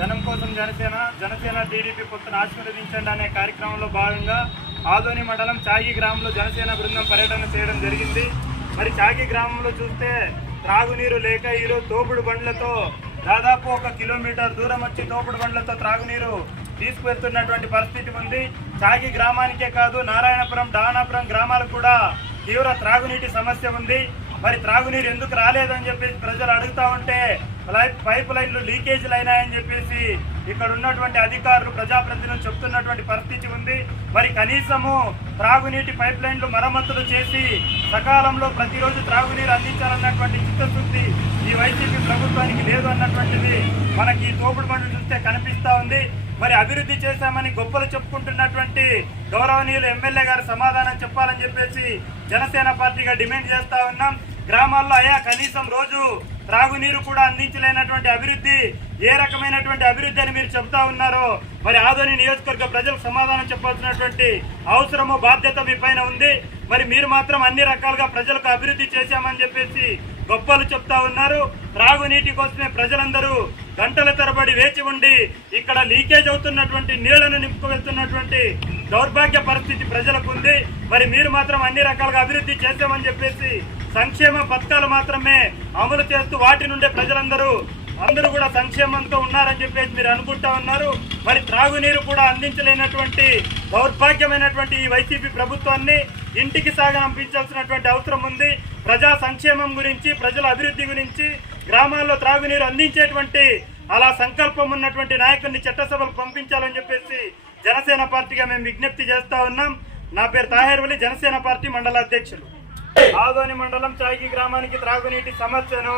జనం కోసం జనసేన జనసేన టీడీపీ పొత్తును ఆశీర్వదించండి అనే కార్యక్రమంలో భాగంగా ఆదోని మండలం చాగి గ్రామంలో జనసేన బృందం పర్యటన చేయడం జరిగింది. మరి చాగి గ్రామంలో చూస్తే త్రాగునీరు లేక ఈరోజు తోపుడు బండ్లతో దాదాపు ఒక కిలోమీటర్ దూరం వచ్చి తోపుడు బండ్లతో త్రాగునీరు తీసుకువెళ్తున్నటువంటి పరిస్థితి ఉంది. చాగి గ్రామానికే కాదు నారాయణపురం దానాపురం గ్రామాలకు కూడా తీవ్ర త్రాగునీటి సమస్య ఉంది. మరి త్రాగునీరు ఎందుకు రాలేదని చెప్పేసి ప్రజలు అడుగుతా ఉంటే పైప్ లైన్లు లీకేజీలు అయినాయని చెప్పేసి ఇక్కడ ఉన్నటువంటి అధికారులు ప్రజాప్రతినిధులు చెప్తున్నటువంటి పరిస్థితి ఉంది. మరి కనీసము త్రాగునీటి పైప్ లైన్లు మరమ్మతులు చేసి సకాలంలో ప్రతిరోజు త్రాగునీరు అందించాలన్నటువంటి చిత్తశుద్ధి ఈ వైసీపీ ప్రభుత్వానికి లేదు అన్నటువంటిది మనకి ఈ తోపుడు బండ్లు చూస్తే కనిపిస్తా ఉంది. మరి అభివృద్ధి చేశామని గొప్పలు చెప్పుకుంటున్నటువంటి గౌరవనీయులు ఎమ్మెల్యే గారు సమాధానం చెప్పాలని చెప్పేసి జనసేన పార్టీగా డిమాండ్ చేస్తూ ఉన్నాం. గ్రామాల్లో అయ్యా కనీసం రోజు త్రాగునీరు కూడా అందించలేనటువంటి అభివృద్ధి ఏ రకమైనటువంటి అభివృద్ధి అని మీరు చెప్తా ఉన్నారో మరి ఆదోని నియోజకవర్గ ప్రజలకు సమాధానం చెప్పాల్సినటువంటి అవసరము బాధ్యత మీ పైన ఉంది. మరి మీరు మాత్రం అన్ని రకాలుగా ప్రజలకు అభివృద్ధి చేశామని చెప్పేసి గొప్పలు చెప్తా ఉన్నారు. త్రాగునీటి కోసమే ప్రజలందరూ గంటల తరబడి వేచి ఉండి ఇక్కడ లీకేజ్ అవుతున్నటువంటి నీళ్ళను నింపుకు వెళ్తున్నటువంటి దౌర్భాగ్య పరిస్థితి ప్రజలకు ఉంది. మరి మీరు మాత్రం అన్ని రకాలుగా అభివృద్ధి చేశామని చెప్పేసి సంక్షేమ పథకాలు మాత్రమే అమలు చేస్తూ వాటి నుండే ప్రజలందరూ అందరూ కూడా సంక్షేమంతో ఉన్నారని చెప్పేసి మీరు అనుకుంటా ఉన్నారు. మరి త్రాగునీరు కూడా అందించలేనటువంటి దౌర్భాగ్యమైనటువంటి ఈ వైసీపీ ప్రభుత్వాన్ని ఇంటికి సాగనంపించాల్సినటువంటి అవసరం ఉంది. ప్రజా సంక్షేమం గురించి ప్రజల అభివృద్ధి గురించి గ్రామాల్లో త్రాగునీరు అందించేటువంటి అలా సంకల్పం ఉన్నటువంటి నాయకుడిని చట్టసభలు పంపించాలని చెప్పేసి జనసేన పార్టీగా మేము విజ్ఞప్తి చేస్తా ఉన్నాం. నా పేరు తాహేర్వలి జనసేన పార్టీ మండల అధ్యక్షులు ఆదోని మండలం చాగి గ్రామానికి త్రాగునీటి సమస్యను